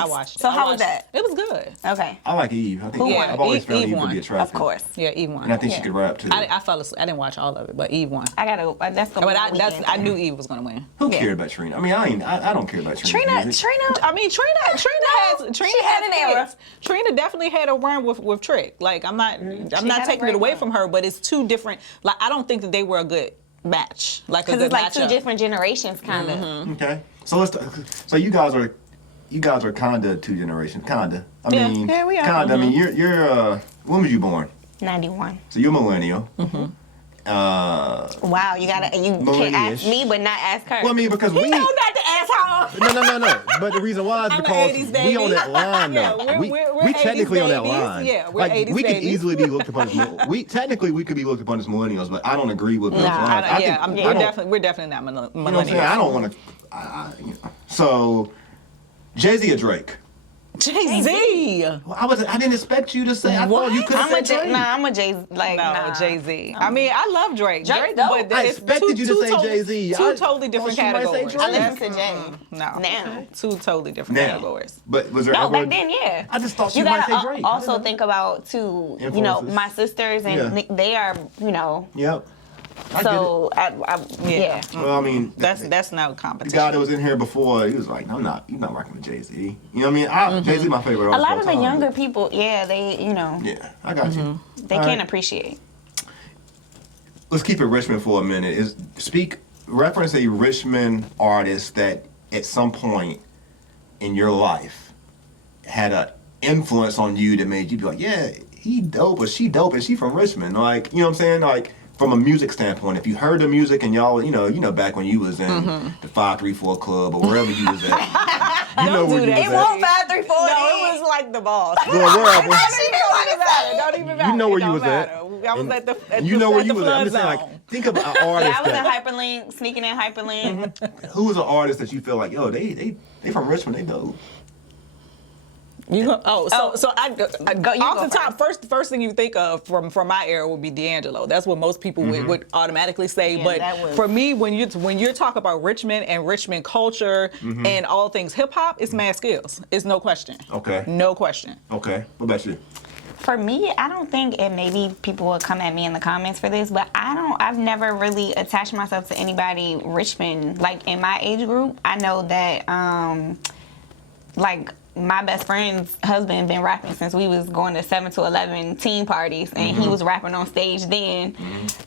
watched. So I how was watched. that? It was good. Okay. I like Eve. I think Who I've won? always found Eve Eve to won. be attractive. Of course. Yeah, Eve won. And I think she Yeah. could rap too. I fell asleep. I didn't watch all of it, but Eve won. I gotta. That's gonna But be my weekend. I knew Eve was gonna win. Who Yeah. cared about Trina? I mean, I don't care about Trina. Trina. I mean, Trina she had an hits. era. Trina definitely had a run with Trick. Like I'm not She had a taking great it away run. from her, but it's two different. Like I don't think that they were a good match. Like a Because good it's like two matchup. different generations, kind of. Okay. So so you guys are kinda two generations. Kinda. I Yeah. mean, Yeah, we are. Kinda. I mean, you're when was you born? 91. So you're a millennial. Wow, you can't ask me, but not ask her. Well, I mean, because he know not to ask her. No. But the reason why is I'm because 80s we on baby. that line Yeah, though. we're we technically 80s on that babies. line. Yeah, we're like 80s we could babies. easily be looked upon as we could be looked upon as millennials, but I don't agree with those lines. We're definitely not millennials. You know what I'm saying? I don't want to. So, Jay-Z or Drake? Jay-Z. Well, I didn't expect you to say. I thought you could have said Drake. I'm a Jay. Nah. Jay-Z. I mean, I love Drake. Drake, dope. but I it's expected you to say Jay-Z. Two totally different she might say categories. Drake. I listen to Jay. No. Now. Two totally different categories. But was there No, ever? back then, yeah. I just thought she you might gotta say Drake. also think about too. You know, Influences. my sisters and they are. You know. Yep. I So yeah. Well, I mean, That's no the competition. guy that was in here before, he was like, "No, you're not rocking with Jay-Z." You know what I mean? Jay-Z my favorite A artist. lot of the all time. younger people, they Yeah, I got you. they All can't right. appreciate. Let's keep it Richmond for a minute. Reference a Richmond artist that at some point in your life had an influence on you that made you be like, yeah, he dope or she dope and she from Richmond. Like, you know what I'm saying? Like, from a music standpoint, if you heard the music and y'all, you know, back when you was in the 534 Club or wherever you was at, you know where you was that. at. 534. No, it was like the boss. Well, wherever. Don't even matter. You know where It you was don't at. matter. I was at the. You know where you the was at. I'm flood just saying, zone. like, think of an artist I was in that, Hyperlink, sneaking in Hyperlink. who was an artist that you feel like, yo, they from Richmond, they dope. You go, so I you off go the top first thing you think of from my era would be D'Angelo. That's what most people would automatically say. Yeah, but that was- for me, when you're talking about Richmond and Richmond culture and all things hip hop, it's Mad Skills. It's no question. Okay. No question. Okay. What about you? For me, I don't think, and maybe people will come at me in the comments for this, but I've never really attached myself to anybody Richmond. Like in my age group, I know that like my best friend's husband been rapping since we was going to 7 to 11 teen parties, and he was rapping on stage then,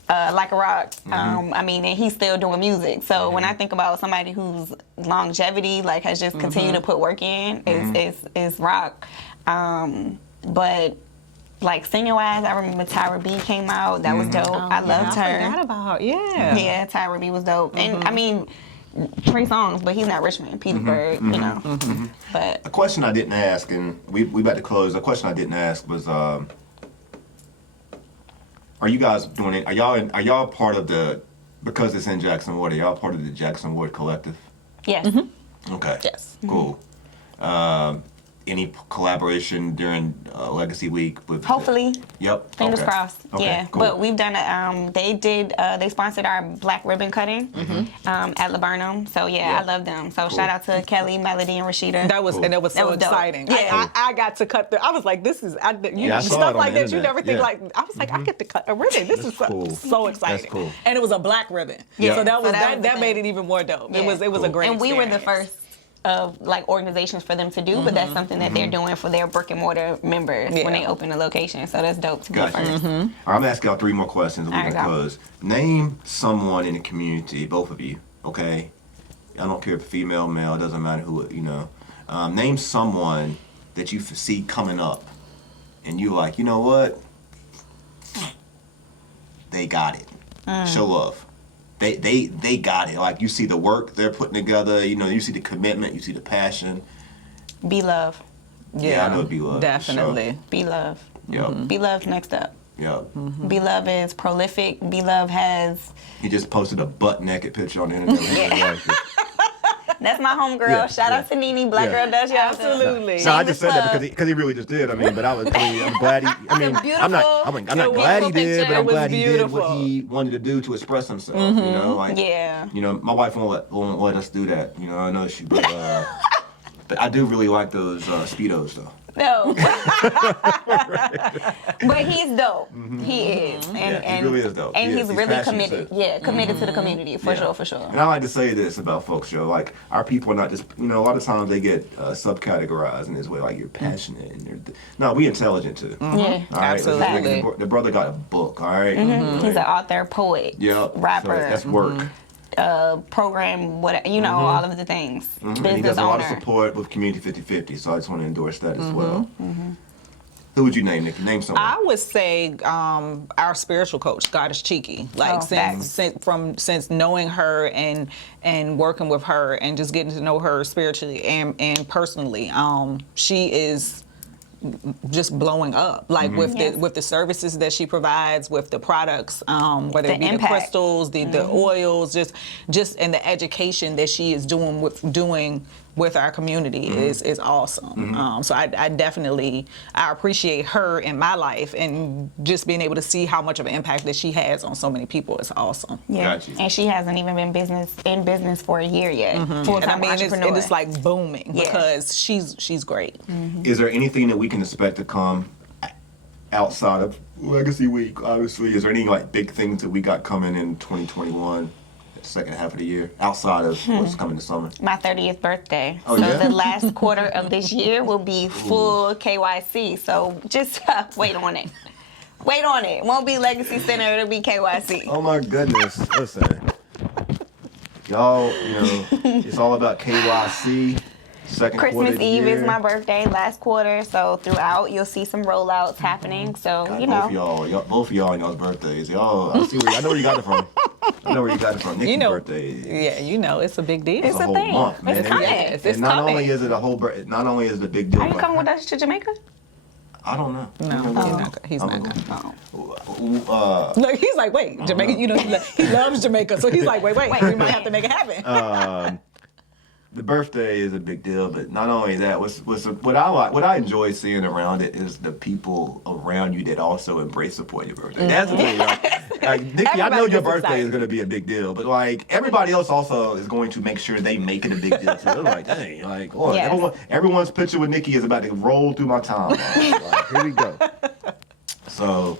like a rock. I mean, and he's still doing music. So when I think about somebody whose longevity, like, has just continued to put work in, is rock. But like singing wise, I remember Tyra B came out. That was dope. I loved her. I forgot about Yeah, Tyra B was dope. And I mean, Trey Songz, but he's not Richmond, Petersburg, you know. But A question I didn't ask, and we about to close. A question I didn't ask was, are you guys doing it? Are y'all part of the, because it's in Jackson Ward, are y'all part of the Jackson Ward Collective? yes. Okay. Yes. Cool. Any collaboration during Legacy Week with? Hopefully. Yep. Fingers Okay. crossed. Okay, Yeah. cool. But we've done they sponsored our black ribbon cutting at Laburnum. So yeah, I love them. So shout out to Kelly, Melody, and Rashida. That was Cool. and it was so That was dope. exciting. Yeah. I got to cut I was like, this is Yeah, I saw stuff it on like the that. You internet. never think Yeah. like I was like, I get to cut a ribbon. This is cool. so exciting. That's cool. And it was a black ribbon. Yeah. So that was So that was that the made thing. it even more dope. Yeah. It was a Cool. great And we were the experience. first of like organizations for them to do, but that's something that they're doing for their brick and mortar members when they open a location. So that's dope to be Gotcha. first. All right, I'm gonna ask y'all 3 more questions. We're All right, gonna go. close. Name someone in the community, both of you. Okay. I don't care if female, male. It doesn't matter who. You know. Name someone that you see coming up, and you like. You know what? They got it. Show love. They got it. Like, you see the work they're putting together. You know, you see the commitment. You see the passion. Be love. Yeah, I know it'd be love. Definitely. Be love. Yep. Be love next up. Yep. Be love is prolific. Be love has. He just posted a butt naked picture on the internet. That's my homegirl. Yeah, Shout out to Nene. Black Yeah. girl does y'all too. Absolutely. No, I just said that Shameless because he really just did. I mean, but I'm glad he. I mean, I'm not beautiful glad he did, picture. but I'm It was glad he did what beautiful. he. He wanted to do to express himself. You know, like, Yeah. you know, my wife won't let us do that. You know, I know she, but I do really like those Speedos though. No. But he's dope. He is. And, he really is dope. And He he's is. He's really passionate committed. too. Yeah, committed to the community for Yeah. sure. And I like to say this about folks, Joe. Like, our people are not just, you know, a lot of times they get subcategorized in this way. Like, you're passionate and no, we intelligent too. Yeah. All right? Absolutely. The brother got a book. All right? He's an author, poet, Yep. rapper, So that's work. program, whatever, you know, all of the things. And he Business does a lot of owner. support with Community 50/50, so I just want to endorse that as well. Who would you name, Nikki? Name someone. I would say our spiritual coach, Goddess Cheeky. Like since knowing her and working with her and just getting to know her spiritually and personally, she is just blowing up, like with the services that she provides, with the products, whether it be the crystals, the oils, just and the education that she is doing with our community is awesome. So I definitely appreciate her in my life, and just being able to see how much of an impact that she has on so many people is awesome. Yeah, and she hasn't even been in business for a year yet. And I mean, it's like booming because she's great. Is there anything that we can expect to come outside of Legacy Week? Obviously, is there any like big things that we got coming in 2021? Second half of the year, outside of what's coming this summer? My 30th birthday. Oh, so yeah? the last quarter of this year will be full KYC. So just wait on it. Wait on it. It won't be Legacy Center, it'll be KYC. Oh my goodness. Listen. Y'all, it's all about KYC. Second quarter Christmas of the Eve year. is my birthday, last quarter. So throughout, you'll see some rollouts happening. So, Both of y'all and y'all's birthdays. Y'all, I know where you got it from. Nikki's birthday. Yeah, it's a big deal. It's a a whole thing. month, man. It's coming. It's not coming. only is it not only is it a big deal. Are you but coming with us to Jamaica? I don't know. No, he's not going. No, he's like, wait, Jamaica. He loves Jamaica, so he's like, wait, we might have to make it happen. The birthday is a big deal, but not only that, what I enjoy seeing around it is the people around you that also embrace support your birthday. That's the thing. Like, Nikki, I know your birthday is going to be a big deal, but like everybody else also is going to make sure they make it a big deal. So they're like, dang, like, everyone's picture with Nikki is about to roll through my timeline. Like, here we go. So,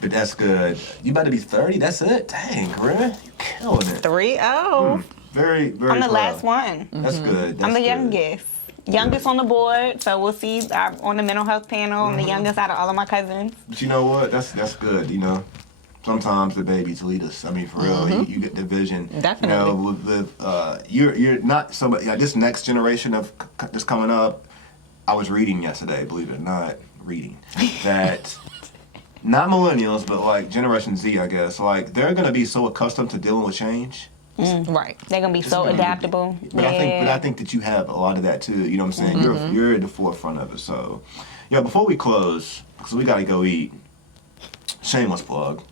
but that's good. You about to be 30? That's it? Dang, Korinn, you killing it. 3-0. Very, very I'm the proud. last one. That's good. I'm the youngest on the board, so we'll see. I'm on the mental health panel. I'm the youngest out of all of my cousins. But you know what? That's good. Sometimes the babies lead us. I mean, for real, you get the vision. Definitely. You're not somebody. This next generation of just coming up. I was reading yesterday, believe it or not, that not millennials, but like Generation Z, I guess. Like they're gonna be so accustomed to dealing with change. Right. They're gonna be so adaptable. But I think that you have a lot of that too. You know what I'm saying? You're at the forefront of it. So, before we close, because we gotta go eat. Shameless plug.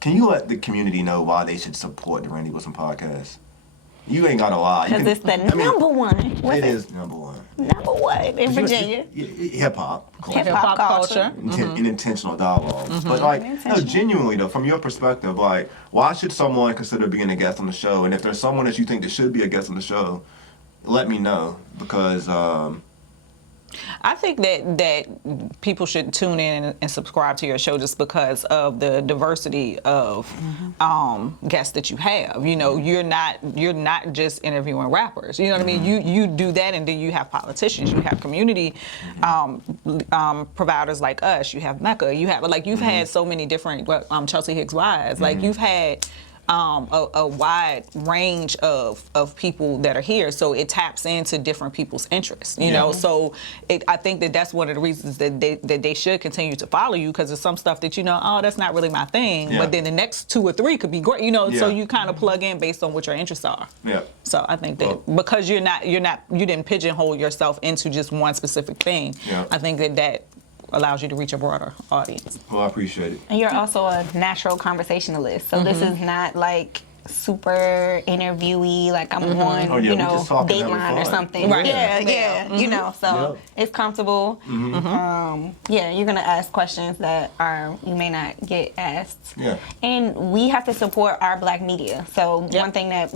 Can you let the community know why they should support the Randy Wilson podcast? You ain't gotta lie. Because it's the number one. It is number one. Number one in Virginia. Hip hop Culture. and intentional dialogues. But like, genuinely though, from your perspective, like, why should someone consider being a guest on the show? And if there's someone that you think that should be a guest on the show, let me know, because I think that people should tune in and subscribe to your show just because of the diversity of guests that you have. You're not just interviewing rappers. You know what I mean? You do that, and then you have politicians. You have community providers like us. You have Mecca. You've had so many different Chelsea Hicks Wise. Like you've had. A wide range of people that are here, so it taps into different people's interests, you know. So I think that's one of the reasons that they should continue to follow you, because there's some stuff that that's not really my thing, but then the next 2 or 3 could be great, So you kind of plug in based on what your interests are. Yeah. So I think that because you didn't pigeonhole yourself into just one specific thing. I think that allows you to reach a broader audience. Well, I appreciate it. And you're also a natural conversationalist. So this is not like super interviewee, like I'm on, Dateline or something. Right. Yeah. So it's comfortable. You're gonna ask questions that you may not get asked. Yeah. And we have to support our Black media. So one thing that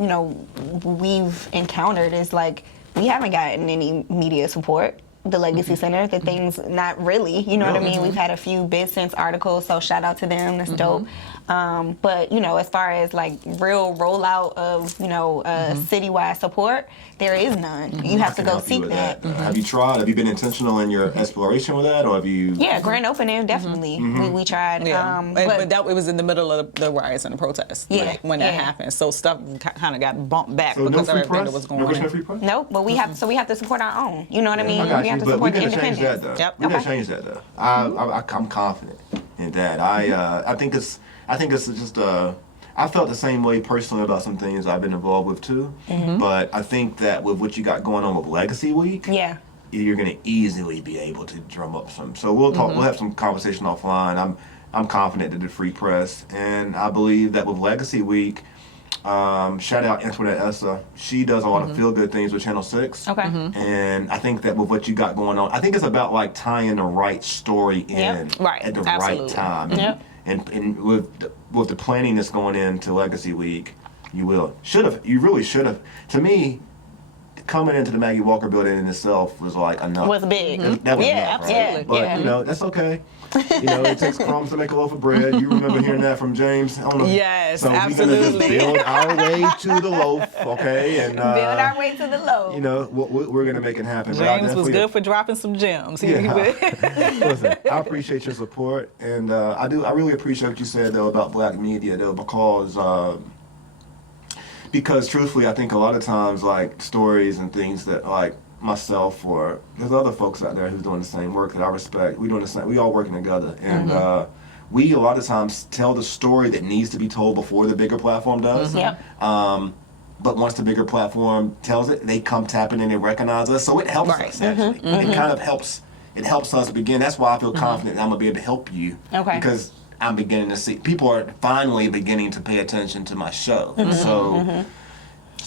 we've encountered is like we haven't gotten any media support. The Legacy Center, the things not really, you know what I mean? We've had a few BizSense articles, so shout out to them, that's dope. But, as far as like real rollout of, citywide support, there is none. You have to go seek that. Have you tried? Have you been intentional in your exploration with that, or have you? Yeah, grand opening, definitely. We tried. Yeah. But it was in the middle of the riots and the protests when that happened. So stuff kind of got bumped back because of everything that was going on. No free press? No, but we have to support our own. You know what I mean? We have to But support we're the gonna change that independents. though. Yep. We're gonna Okay. change that though. I'm confident in that. I think it's just I felt the same way personally about some things I've been involved with too. But I think that with what you got going on with Legacy Week, Yeah. you're gonna easily be able to drum up some. So we'll talk. We'll have some conversation offline. I'm confident that the Free Press, and I believe that with Legacy Week. Shout out Antoinette Essa. She does a lot of feel good things with Channel 6. Okay. And I think that with what you got going on, I think it's about like tying the right story in Yep. Right. at the Absolutely. right time. Yep. And with the planning that's going into Legacy Week, you really should have. To me, coming into the Maggie Walker building in itself was like enough. Was big. That was Yeah, enough, right? absolutely. But Yeah. you know, that's okay. You know, it takes crumbs to make a loaf of bread. You remember hearing that from James? Yes, so absolutely. we're gonna just build our way to the loaf, okay? And Build our way to the low. you know, we're gonna make it happen. But I James was definitely- good for dropping some gems. Listen, I appreciate your support, and I really appreciate what you said though about black media though, because truthfully, I think a lot of times like stories and things that like myself or there's other folks out there who's doing the same work that I respect. We doing the same. We all working together, and we a lot of times tell the story that needs to be told before the bigger platform does. Yep. But once the bigger platform tells it, they come tapping in and recognize us. So it helps Right. us actually. It kind of helps. It helps us begin. That's why I feel confident that I'm gonna be able to help you. Okay. Because I'm beginning to see people are finally beginning to pay attention to my show. So.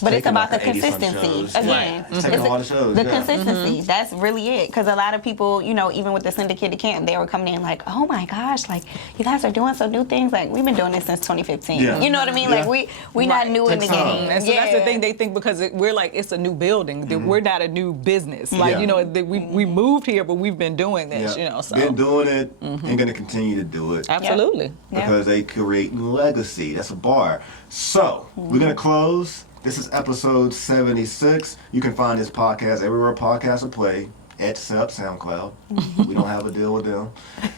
But it's taking about the like 80-some consistency. shows. Again, Right. It's taking a lot of shows. The yeah. consistency. That's really it. Because a lot of people, you know, even with the syndicated camp, they were coming in like, oh my gosh, like, you guys are doing some new things. Like, we've been doing this since 2015. Yeah. You know what I mean? Yeah. Like, we not new in the Takes time. game. And so that's the thing, they think because we're like, it's a new building, that we're not a new business. Like, Yeah. you know, that we moved here, but we've been doing this, Yeah. you know, so. Been doing it and gonna continue to do it. Absolutely. Yeah. Because they create legacy. That's a bar. So we're gonna close. This is episode 76. You can find this podcast everywhere podcasts are played, except SoundCloud. We don't have a deal with them.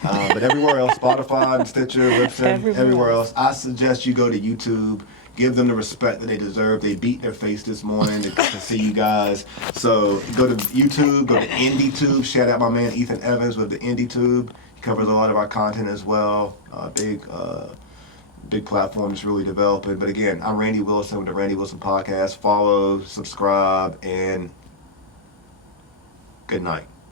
But everywhere else, Spotify, and Stitcher, Lipson, everywhere else. I suggest you go to YouTube. Give them the respect that they deserve. They beat their face this morning to see you guys. So go to YouTube, go to IndieTube. Shout out my man Ethan Evans with the IndieTube. He covers a lot of our content as well. Big platform that's really developing. But again, I'm Randy Wilson with the Randy Wilson Podcast. Follow, subscribe, and good night.